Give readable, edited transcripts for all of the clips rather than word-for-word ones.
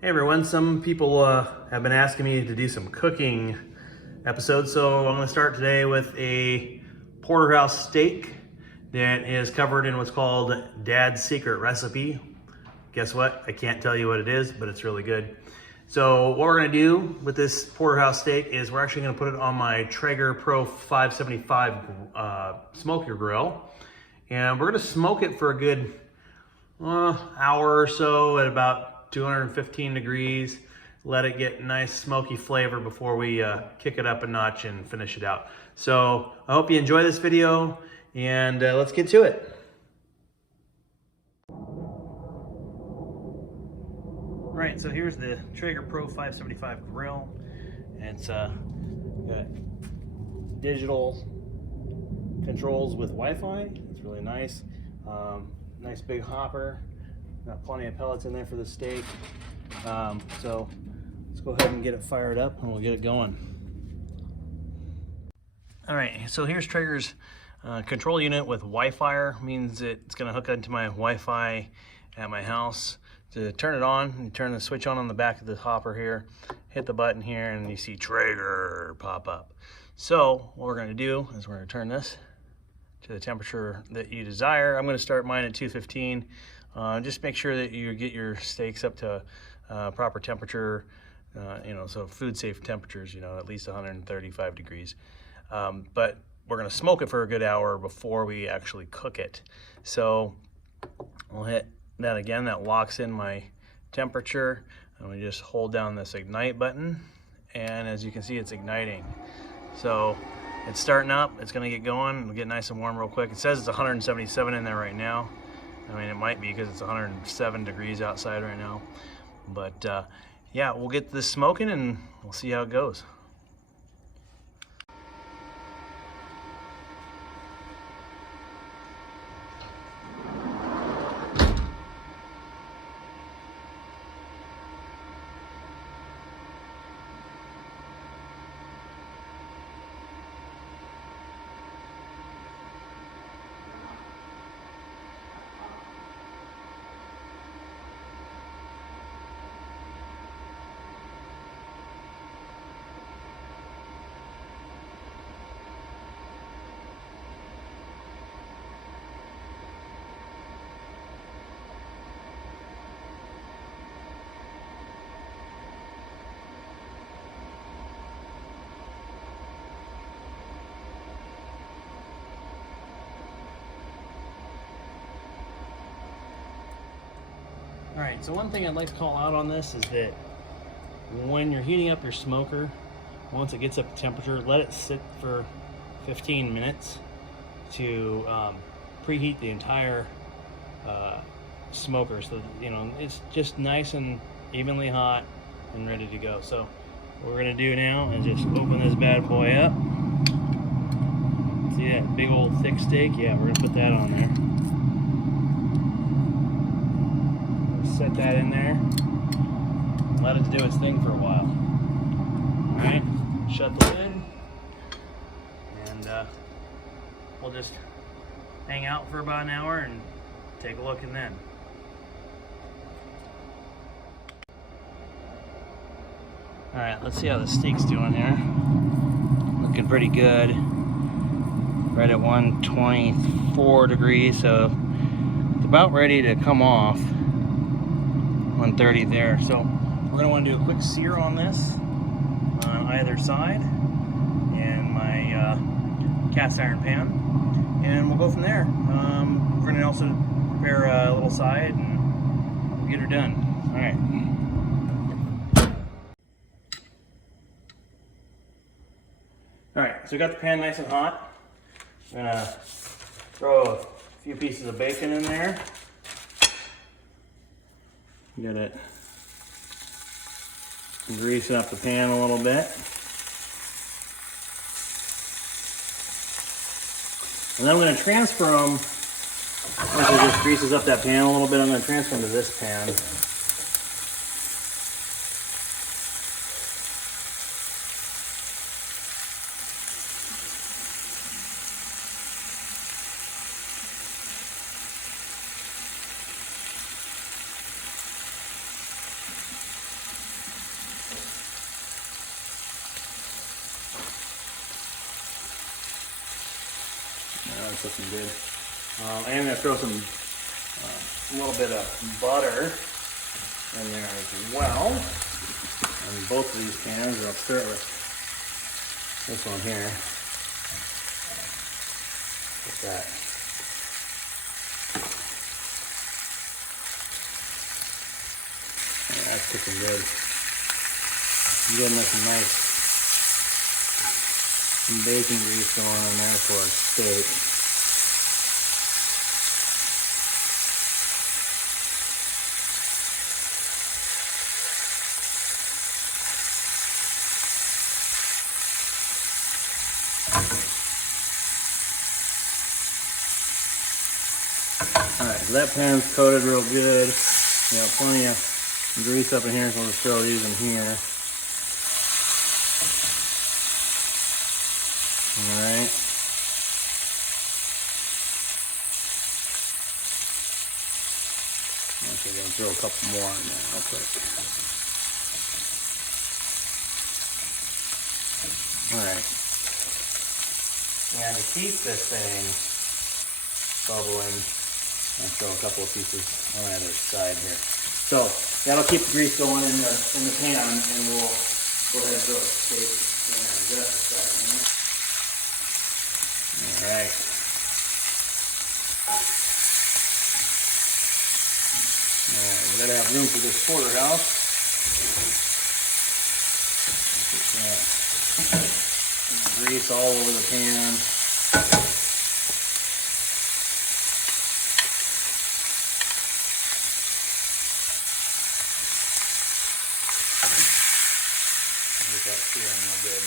Hey everyone, some people have been asking me to do some cooking episodes, so I'm going to start today with a porterhouse steak that is covered in what's called Dad's secret recipe. Guess what? I can't tell you what it is, but it's really good. So what we're going to do with this porterhouse steak is we're actually going to put it on my Traeger Pro 575 smoker grill, and we're going to smoke it for a good hour or so at about 215 degrees. Let it get nice smoky flavor before we kick it up a notch and finish it out. So I hope you enjoy this video, and let's get to it. Right, so here's the Traeger Pro 575 grill. It's got digital controls with Wi-Fi. It's really nice. Nice big hopper. Got plenty of pellets in there for the steak. So let's go ahead and get it fired up and we'll get it going. All right, so here's Traeger's control unit with Wi-Fi. Means it's gonna hook into my Wi-Fi at my house. To turn it on, you turn the switch on the back of the hopper here, hit the button here, and you see Traeger pop up. So what we're gonna do is we're gonna turn this to the temperature that you desire. I'm gonna start mine at 215. Just make sure that you get your steaks up to proper temperature, so food safe temperatures, at least 135 degrees. But we're gonna smoke it for a good hour before we actually cook it. So we'll hit that again, that locks in my temperature. And we just hold down this ignite button, and as you can see, it's igniting. So it's starting up, it's gonna get going, it'll get nice and warm real quick. It says it's 177 in there right now. I mean, it might be because it's 107 degrees outside right now. But yeah, we'll get this smoking and we'll see how it goes. All right, so one thing I'd like to call out on this is that when you're heating up your smoker, once it gets up to temperature, let it sit for 15 minutes to preheat the entire smoker, so it's just nice and evenly hot and ready to go. So what we're gonna do now is just open this bad boy up. See that big old thick steak? Yeah, we're gonna put that on there. Set that in there, let it do its thing for a while. All right, shut the lid, and we'll just hang out for about an hour and take a look and then. All right, let's see how the steak's doing here. Looking pretty good. Right at 124 degrees, so it's about ready to come off. 130 there. So we're going to want to do a quick sear on this on either side in my cast iron pan, and we'll go from there. We're going to also prepare a little side and get her done. All right. All right, so we got the pan nice and hot. I'm going to throw a few pieces of bacon in there. Get it greasing up the pan a little bit. And then I'm going to transfer them, once it just greases up that pan a little bit, I'm going to transfer them to this pan. That's looking good. I am going to throw some a little bit of butter in there as well. And both of these pans, I'll start with this one here. Put that. Yeah, that's cooking good. Getting like some nice bacon grease going on there for our steak. Alright, so that pan's coated real good. We got plenty of grease up in here, so we'll just throw these in here. Alright. Okay, gonna throw a couple more in there real quick. Alright. And to keep this thing bubbling, I'll throw a couple of pieces on the other side here. So that'll keep the grease going in the pan, and we'll go ahead and throw the steak in there in just a second. All right. We gotta have room for this porterhouse. Grease all over the pan. Get that searing real good.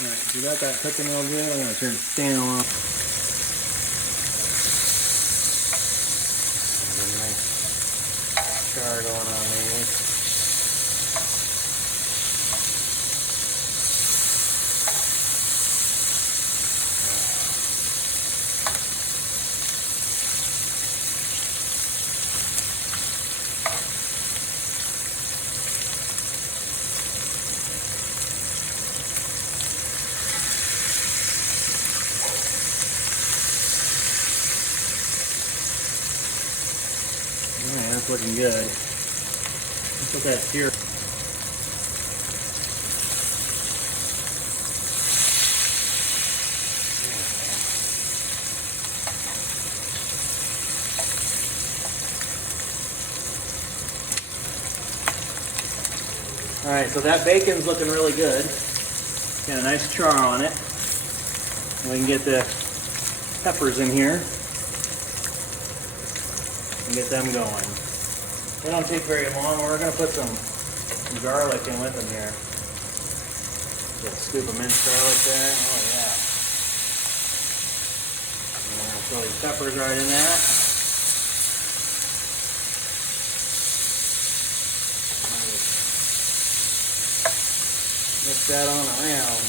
Alright, so we got that cooking real good. I'm going to turn the fan off. Get a nice char going on these. Alright, that's looking good. Let's put that sear. Alright, so that bacon's looking really good. Got a nice char on it. We can get the peppers in here and get them going. They don't take very long. We're going to put some garlic in with them here. Get a scoop of minced garlic there. Oh yeah. And we're going to throw these peppers right in there. Mix that on around.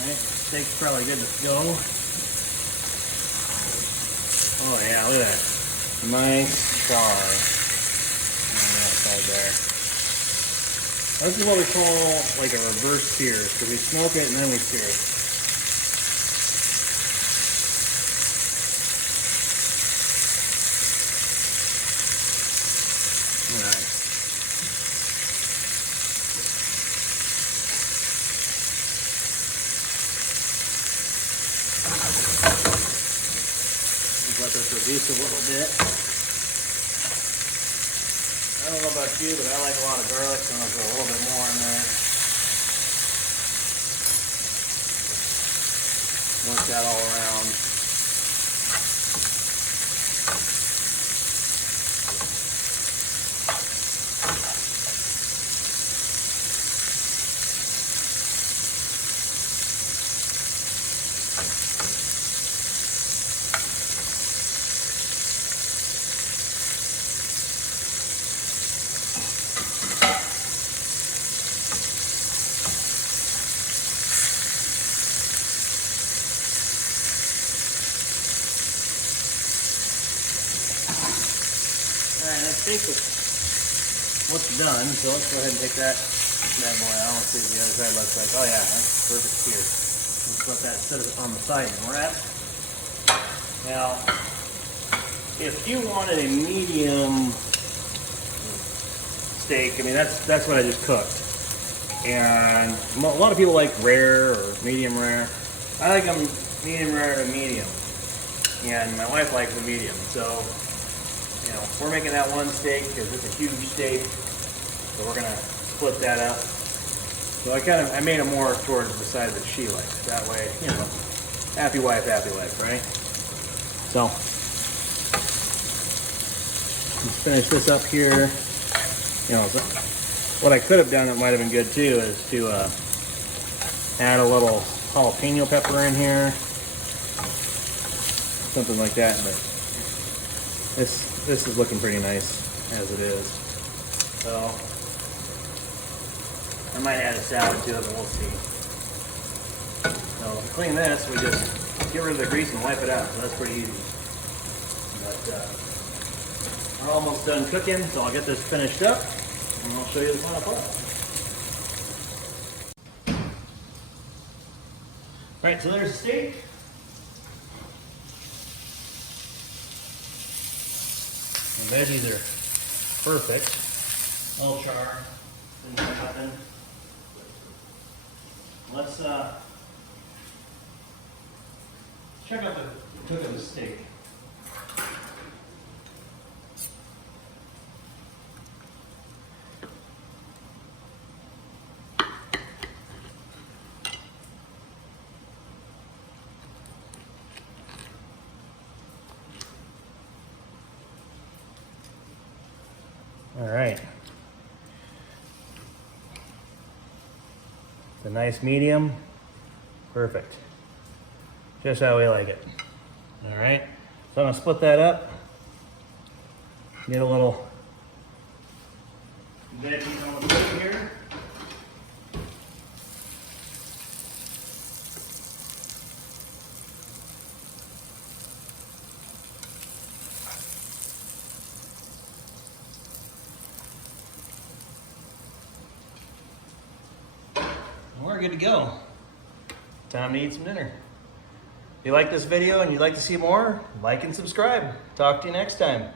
Alright, steak's probably good to go. Oh yeah, look at that. Nice char on that side there. This is what we call like a reverse sear, because we smoke it and then we sear it. Alright. Let this reduce a little bit. I don't know about you, but I like a lot of garlic, so I'm going to throw a little bit more in there. Work that all around. steak looks done, so let's go ahead and take that bad boy out. Let's see what the other side looks like. Oh yeah, that's perfect seared. Let's let that sit on the side and wrap. Now, if you wanted a medium steak, I mean that's what I just cooked. And a lot of people like rare or medium rare. I like them medium rare to medium. And my wife likes the medium. So, you know, we're making that one steak because it's a huge steak. So we're gonna split that up. So I made it more towards the side that she likes. That way, you know, happy wife, happy life, right? So, let's finish this up here. You know, what I could have done that might have been good too is to add a little jalapeno pepper in here. Something like that, but this is looking pretty nice as it is. So, I might add a salad to it, but we'll see. So to clean this, we just get rid of the grease and wipe it out. So that's pretty easy. But we're almost done cooking, so I'll get this finished up and I'll show you the final product. All right, so there's the steak. The veggies are perfect. All char. Nothing. Let's check out the cook of the steak. All right. It's a nice medium. Perfect. Just how we like it. All right. So I'm gonna split that up. Get a little veggies on the plate here. We're good to go. Time to eat some dinner. If you like this video and you'd like to see more, like and subscribe. Talk to you next time.